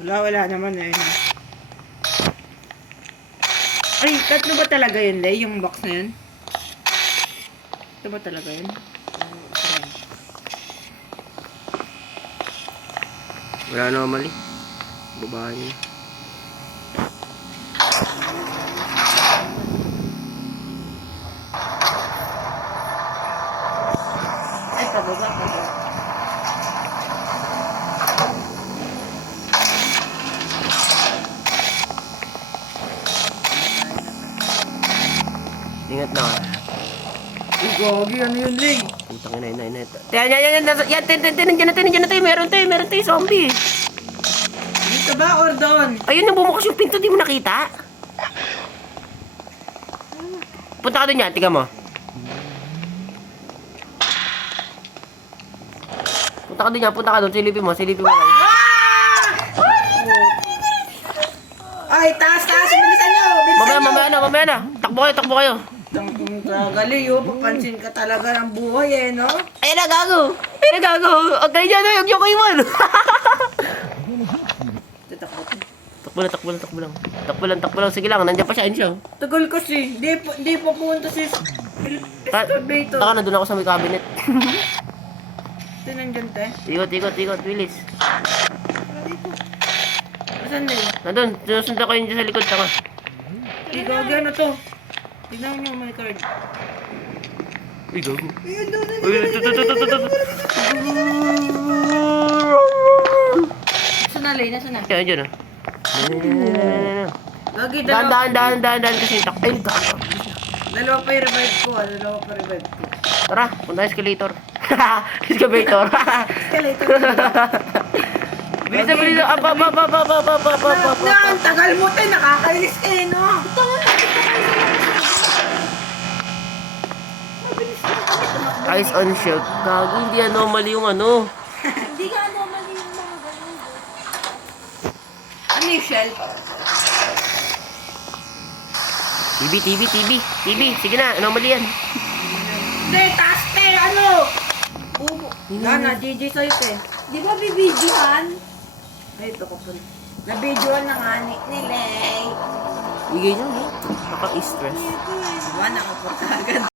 Wala naman eh. Ay, tatlo ba talaga yun, Lay? Yung box na yun? Ito ba talaga yun? Wala na mali. Babahan niya. Ay, pababa. Ingat na. Uy, gagi, ano yun, Lay? Putang ina. Yan, nandiyan na tayo. Meron tayo, zombie. Dito ba or doon? Ayun, bumukas yung pinto, di mo nakita? Punta ka doon yan, tingnan mo. Punta ka doon, silipin mo lang. Ay, taas! Bilisan nyo! Bilisan nyo! Mamaya na. Takbo kayo. Gali, oh. Papansin ka talaga ng buhay, eh, no? Ayun na, gago. Huwag kayo dyan, huwag niyo kayo iwan. Takbo lang. Sige lang, nandiyan pa siya, Tagal kasi. Di pa pumunta si excavator. Taka na, doon ako sa may cabinet. Ito nandyan, te. Ikot, bilis. Asan din? Nandun, sinusundan ko yun dyan sa likod, tanga. Di gagi, ano to? Tignan nyo may card. Uy, gago. Ayun, doon. Uy, ito. Nasaan na, Lay? Nasaan na? Yan, dyan, Gagi, dalawa. Dahan kasi yung ayun, gago. Dalawa pa yung revive ko, Tara, punta sa escalator. Excavator. Escalator. Bilis. Apa. Ang tagal mo, te. Nakakainis eh, no? Eyes on shield. Gago, hindi anomaly yung ano. Hindi ka anomaly yung mga ganun. Ano yung shell? TV. Sige na, anomaly yan. Te, taas, te. Ano? Gana, GG sa'yo, te. Di ba bibidyohan? Ay, ito ko pa. Nabidyohan na nga ni Lay. Bigay nyo, Naka-stress. Diba, nakapunta agad.